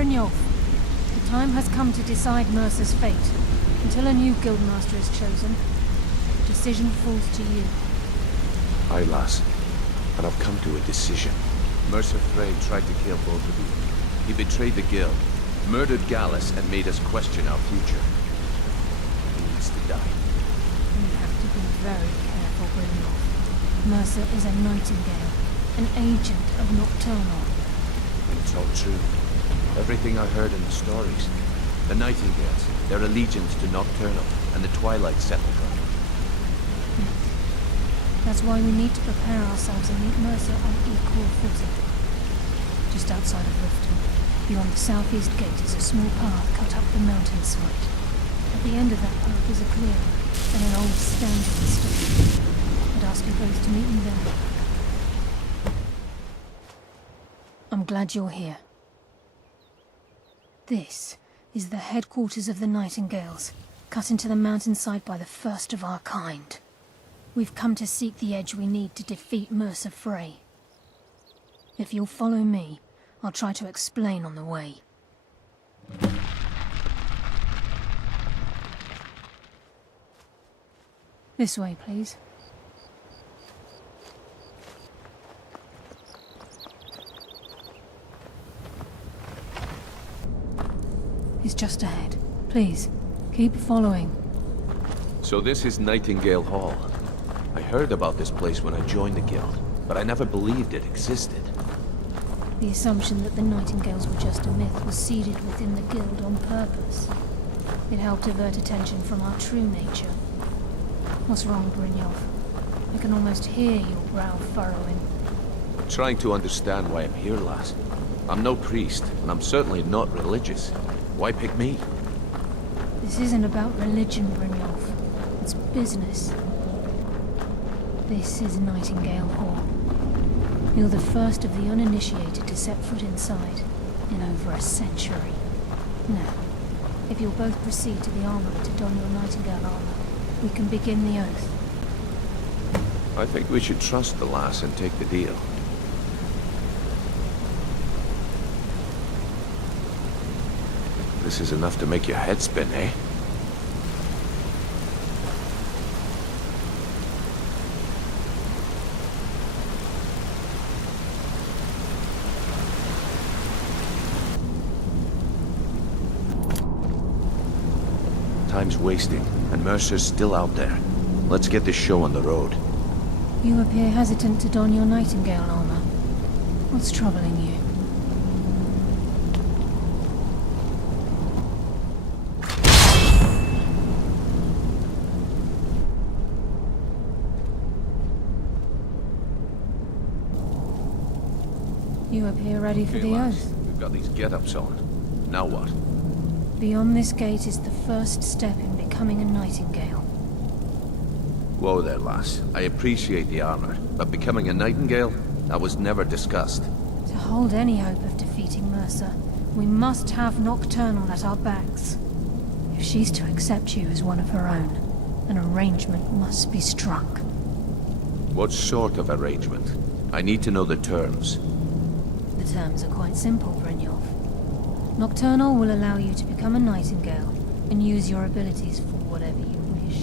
Brynjolf, the time has come to decide Mercer's fate. Until a new guildmaster is chosen, the decision falls to you. Aye, lass. And I've come to a decision. Mercer Frey tried to kill both of you. He betrayed the guild, murdered Gallus, and made us question our future. He needs to die. You have to be very careful, Brynjolf. Mercer is a Nightingale, an agent of Nocturnal. It's all true. Everything I heard in the stories. The Nightingales, their allegiance to Nocturnal, and the Twilight Sepulchre. That's why we need to prepare ourselves and meet Mercer on equal footing. Just outside of Riften, beyond the southeast gate is a small path cut up the mountainside. At the end of that path is a clearing and an old standing stone. I'd ask you both to meet me there. I'm glad you're here. This is the headquarters of the Nightingales, cut into the mountainside by the first of our kind. We've come to seek the edge we need to defeat Mercer Frey. If you'll follow me, I'll try to explain on the way. This way, please. He's just ahead. Please, keep following. So this is Nightingale Hall. I heard about this place when I joined the guild, but I never believed it existed. The assumption that the Nightingales were just a myth was seeded within the guild on purpose. It helped divert attention from our true nature. What's wrong, Brynjolf? I can almost hear your brow furrowing. I'm trying to understand why I'm here, lass. I'm no priest, and I'm certainly not religious. Why pick me? This isn't about religion, Brynjolf. It's business. This is Nightingale Hall. You're the first of the uninitiated to set foot inside in over a century. Now, if you'll both proceed to the armory to don your Nightingale armor, we can begin the oath. I think we should trust the lass and take the deal. This is enough to make your head spin, eh? Time's wasting, and Mercer's still out there. Let's get this show on the road. You appear hesitant to don your Nightingale armor. What's troubling you? You appear ready for the oath. We've got these get-ups on. Now what? Beyond this gate is the first step in becoming a Nightingale. Whoa there, lass. I appreciate the armor, but becoming a Nightingale? That was never discussed. To hold any hope of defeating Mercer, we must have Nocturnal at our backs. If she's to accept you as one of her own, an arrangement must be struck. What sort of arrangement? I need to know the terms. The terms are quite simple, Brynjolf. Nocturnal will allow you to become a Nightingale and use your abilities for whatever you wish.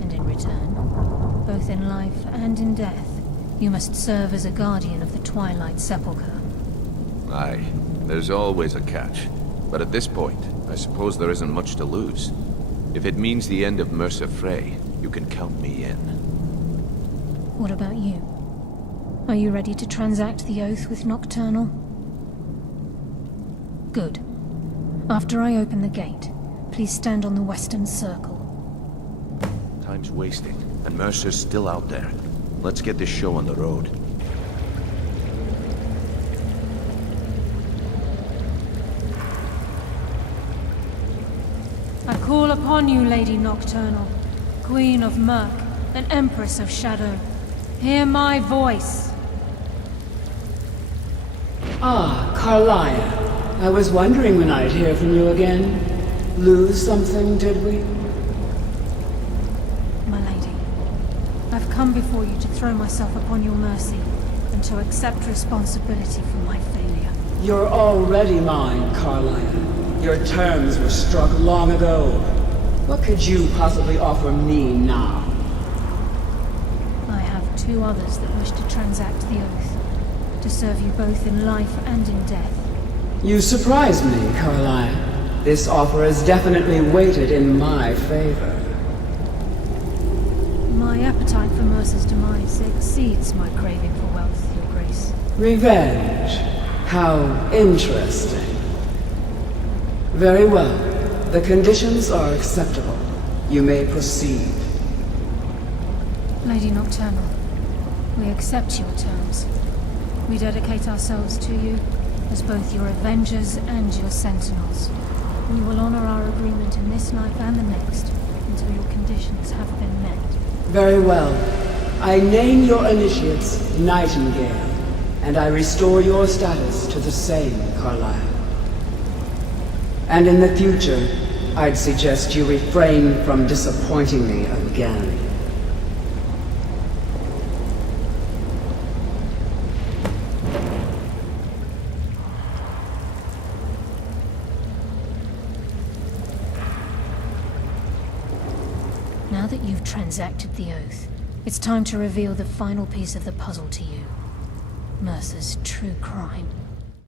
And in return, both in life and in death, you must serve as a guardian of the Twilight Sepulchre. Aye, there's always a catch. But at this point, I suppose there isn't much to lose. If it means the end of Mercer Frey, you can count me in. What about you? Are you ready to transact the oath with Nocturnal? Good. After I open the gate, please stand on the western circle. Time's wasting, and Mercer's still out there. Let's get this show on the road. I call upon you, Lady Nocturnal, Queen of Murk and Empress of Shadow. Hear my voice. Ah, Carlia. I was wondering when I'd hear from you again. Lose something, did we? My lady, I've come before you to throw myself upon your mercy and to accept responsibility for my failure. You're already mine, Carlisle. Your terms were struck long ago. What could you possibly offer me now? I have two others that wish to transact the oath, to serve you both in life and in death. You surprise me, Carlisle. This offer is definitely weighted in my favor. My appetite for Mercer's demise exceeds my craving for wealth, Your Grace. Revenge. How interesting. Very well. The conditions are acceptable. You may proceed. Lady Nocturnal, we accept your terms. We dedicate ourselves to you as both your avengers and your sentinels. We will honor our agreement in this life and the next until your conditions have been met. Very well. I name your initiates Nightingale, and I restore your status to the same, Carlisle. And in the future, I'd suggest you refrain from disappointing me again. Now that you've transacted the oath, it's time to reveal the final piece of the puzzle to you. Mercer's true crime.